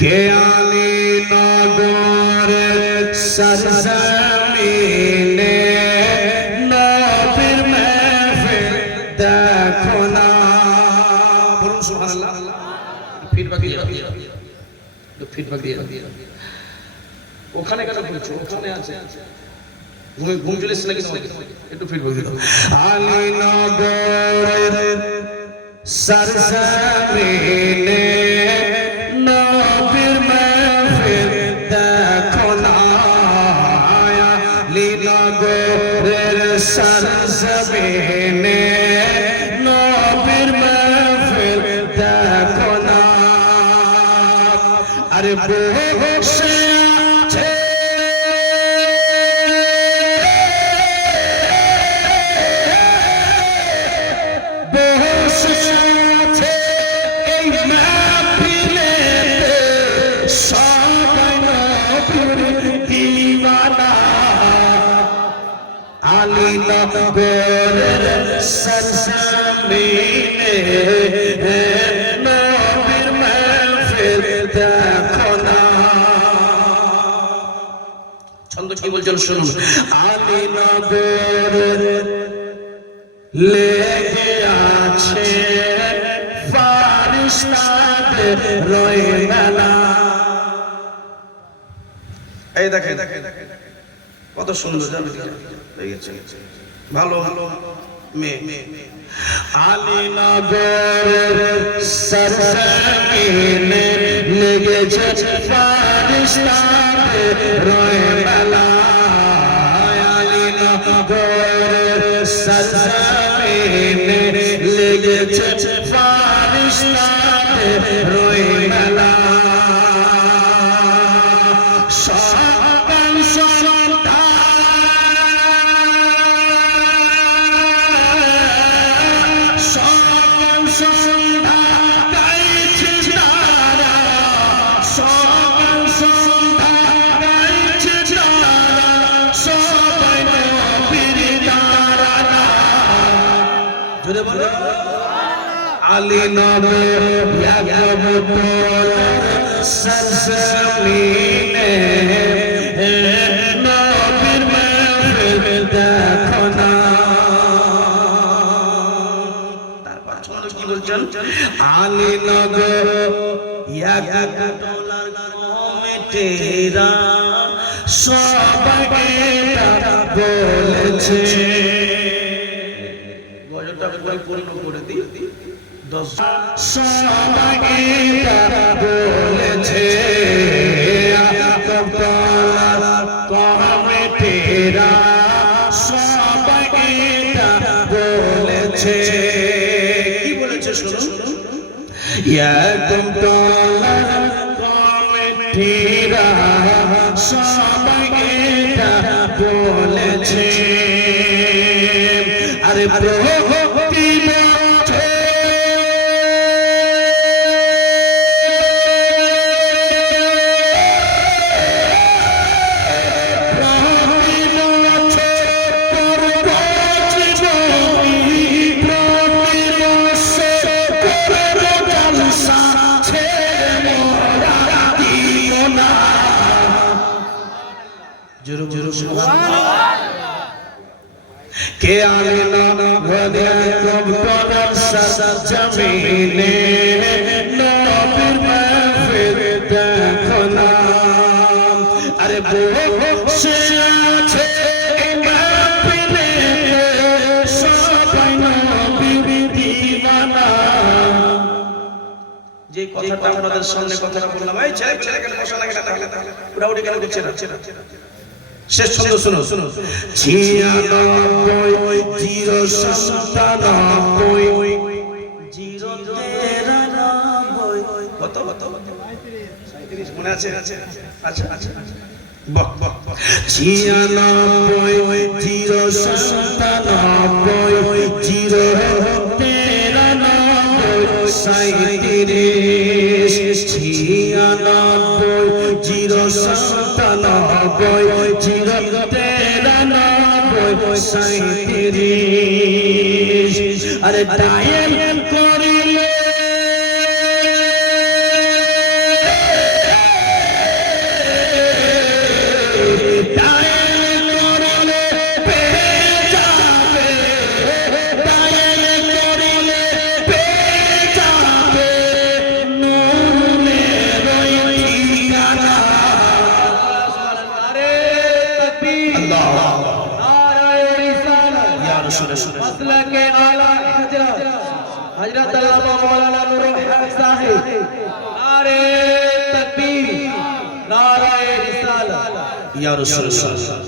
কে আলী নগরের সরজমিনে নবীর মাহফিল দেখো না। বলুন সুবহানাল্লাহ। ফিডব্যাক দিয়ে ওখানে কেন বলছো? ওখানে আছে ঘুম চলে এসছে নাকি? একটু ফিডব্যাক দিও। আলী নগরের সরজমিনে নবীর মাহফিল দেখো না। আলী নগরের সরজমিনে নবীর মাহফিল দেখো না। আরে বসে আছে আলী নগরের সরজমিনে নবীর মাহফিল দেখো না। ছন্দ কি বলছেন শুনুন। আলী নগরের লেগে আছে ফারিস্তাদের রয় মেলা। এই দেখেন কত সুন্দর ভালো ভালো মেয়ে। আলী নগরের সরজমিনে লেগেছে ফারিস্তাদের রয় মেলা। আলী নগরের সরজমিনে লেগেছে ফারিস্তাদের রয় মেলা। আলী নগরের সরজমিনে নবীর মাহফিল দেখো না। তারপর কি বলছেন? আলী নগর টলার কমিটিরা সবাই বলেছে। গজলটা পরিপূর্ণ করে দিই। সবাই বলেছে কমিটিরা সবাই বলেছে। কি বলেছে শুনুন। কমিটিরা সবাই বলেছে। আরে কে আলী নগরের সরজমিনে নবীর মাহফিল দেখো না। আরে বসে আছে মাহফিলে সবাই নবীর দিওয়ানা। যে কথাটা আপনাদের সামনে কথাটা বললাম, এই ছেলে কেন বসা লাগে না? তাহলে উড়াউড়ি কেন করছে না? শেষ ছন্দ শুনো। 96 0 97 কত 37 মনে আছে? আচ্ছা 96 0 37 আরে ডায়াল করিলে শুনে শুনে মাসলাকে আলা হযরত হযরত আল্লামা মাওলানা নুরুল হক সাহেব নারে তাকবীর নারে রিসালাত ইয়া রাসূলুল্লাহ